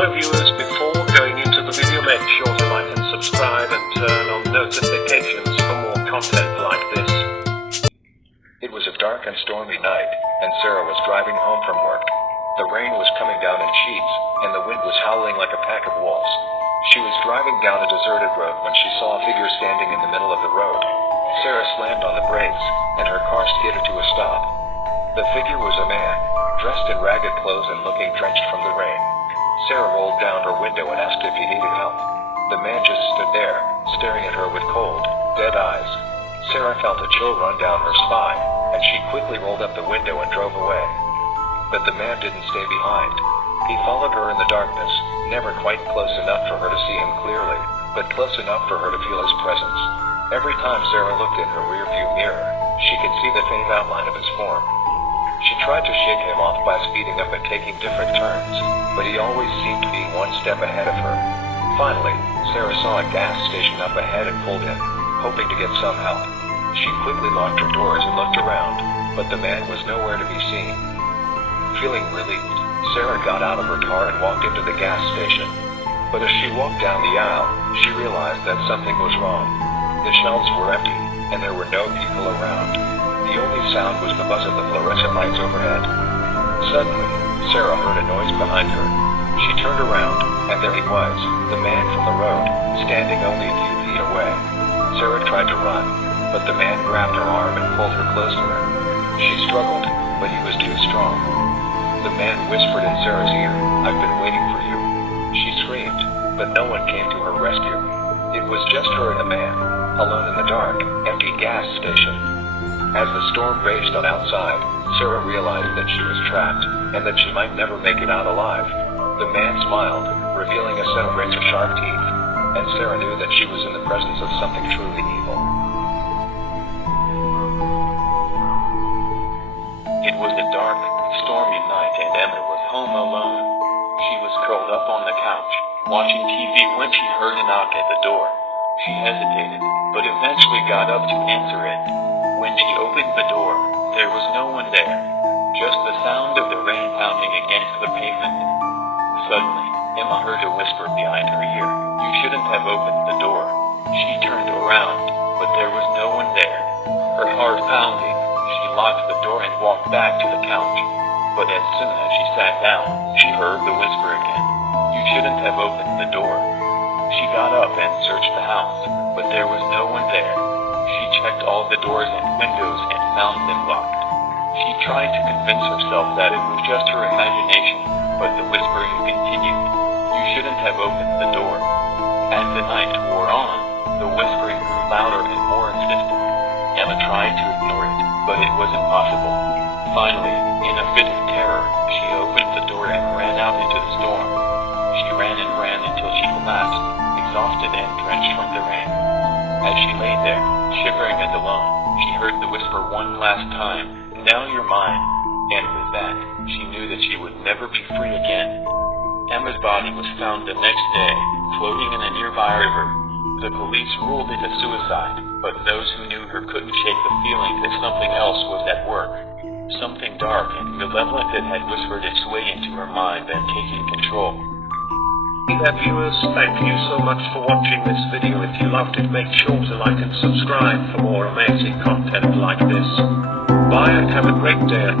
Hello viewers, before going into the video make sure to like and subscribe and turn on notifications for more content like this. It was a dark and stormy night, and Sarah was driving home from work. The rain was coming down in sheets, and the wind was howling like a pack of wolves. She was driving down a deserted road when she saw a figure standing in the middle of the road. Sarah slammed on the brakes, and her car skidded to a stop. The figure was a man, dressed in ragged clothes and looking drenched from the rain. Sarah rolled down her window and asked if he needed help. The man just stood there, staring at her with cold, dead eyes. Sarah felt a chill run down her spine, and she quickly rolled up the window and drove away. But the man didn't stay behind. He followed her in the darkness, never quite close enough for her to see him clearly, but close enough for her to feel his presence. Every time Sarah looked in her rearview mirror, she could see the faint outline of his form. She tried to shake him off by speeding up and taking different turns, but he always seemed to be one step ahead of her. Finally, Sarah saw a gas station up ahead and pulled in, hoping to get some help. She quickly locked her doors and looked around, but the man was nowhere to be seen. Feeling relieved, Sarah got out of her car and walked into the gas station. But as she walked down the aisle, she realized that something was wrong. The shelves were empty, and there were no people around. The only sound was the buzz of the fluorescent lights overhead. Suddenly, Sarah heard a noise behind her. She turned around, and there he was, the man from the road, standing only a few feet away. Sarah tried to run, but the man grabbed her arm and pulled her close to him. She struggled, but he was too strong. The man whispered in Sarah's ear, "I've been waiting for you." She screamed, but no one came to her rescue. It was just her and the man, alone in the dark, empty gas station. As the storm raged on outside, Sarah realized that she was trapped, and that she might never make it out alive. The man smiled, revealing a set of razor-sharp teeth, and Sarah knew that she was in the presence of something truly evil. It was a dark, stormy night and Emma was home alone. She was curled up on the couch, watching TV when she heard a knock at the door. She hesitated, but eventually got up to answer it. When she opened the door, there was no one there, just the sound of the rain pounding against the pavement. Suddenly, Emma heard a whisper behind her ear, "You shouldn't have opened the door." She turned around, but there was no one there. Her heart pounding, she locked the door and walked back to the couch. But as soon as she sat down, she heard the whisper again, "You shouldn't have opened the door." She got up and searched the house, but there was no one there. She checked all the doors and windows and found them locked. She tried to convince herself that it was just her imagination, but the whispering continued, "You shouldn't have opened the door." As the night wore on, the whispering grew louder and more insistent. Emma tried to ignore it, but it was impossible. Finally, in a fit of terror, she opened the door and ran out into the storm. She ran and ran until she collapsed, exhausted and drenched from the rain. As she lay there, shivering and alone, she heard the whisper one last time, "Now you're mine." And with that, she knew that she would never be free again. Emma's body was found the next day, floating in a nearby river. The police ruled it a suicide, but those who knew her couldn't shake the feeling that something else was at work. Something dark and malevolent that had whispered its way into her mind and taken control. Dear viewers, thank you so much for watching this video. If you loved it, make sure to like and subscribe for more amazing content like this. Bye and have a great day.